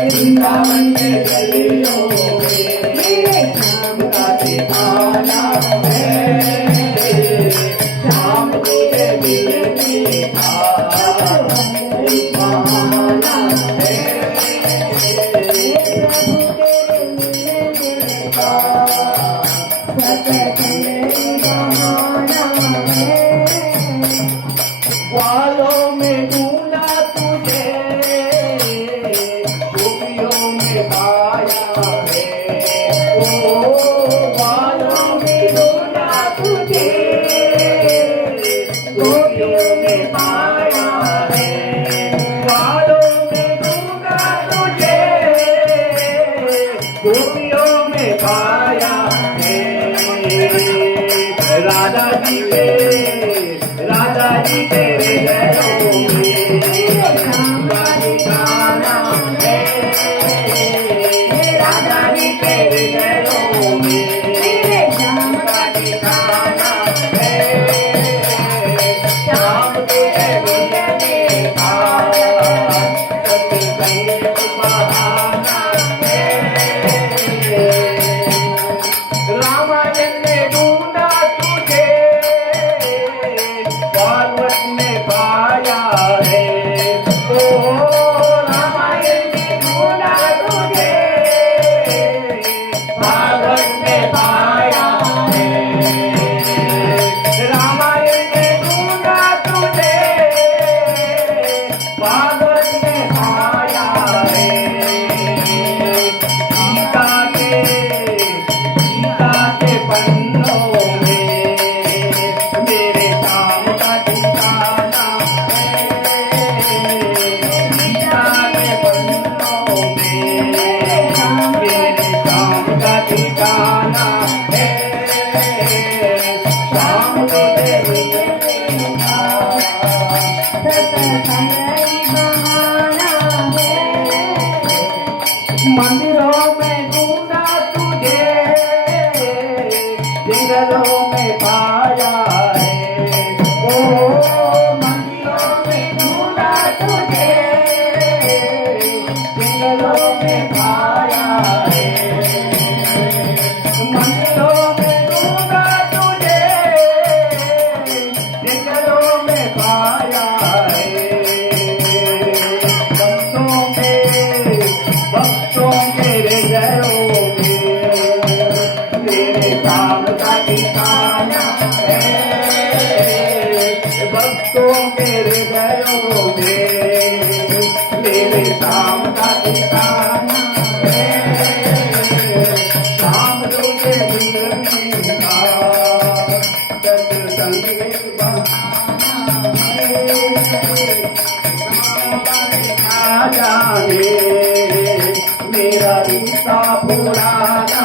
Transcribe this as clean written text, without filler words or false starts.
वृंदावन के गलियों में शाम का ठिकाना है, शाम तुझे मिलने का एक बहाना है, वालों में ढूंढा तुझे, गोपियों में पाया है, ओ वालों में ढूंढा तुझे, गोपियों में पाया है, वालों में ढूंढा तुझे, गोपियों में पाया है, राधा जी तेरे घरों में शाम का ठिकाना है, राधा जी तेरे घरों में शाम का ठिकाना है, शाम तुझे मिलने का सत्संग बहाना है, रामायण ने ढूंढा तुझे, भागवत में पाया है, ओ रामायण में ढूंढा तुझे, भागवत में पाया है, रामायण में ढूंढा तुझे, भागवत में पाया है, गीता के पन्नों में मेरे शाम का ठिकाना है, गीता के पन्नों में मेरे शाम का ठिकाना है, शाम तुझे मिलने का मंदिरों में ढूंढा तुझे, जंगलों में पाया है, ओ मंदिरों में ढूंढा तुझे, जंगलों में पाया है, मंदिरों में ढूंढा तुझे, जंगलों में पाया है, भक्तों के हृदयों में तेरे शाम का ठिकाना है, भक्तों के हृदयों में तेरे शाम का ठिकाना है, शाम तुझे मिलने का सत्संग बहाना है, जाने मेरा रिश्ता पुराना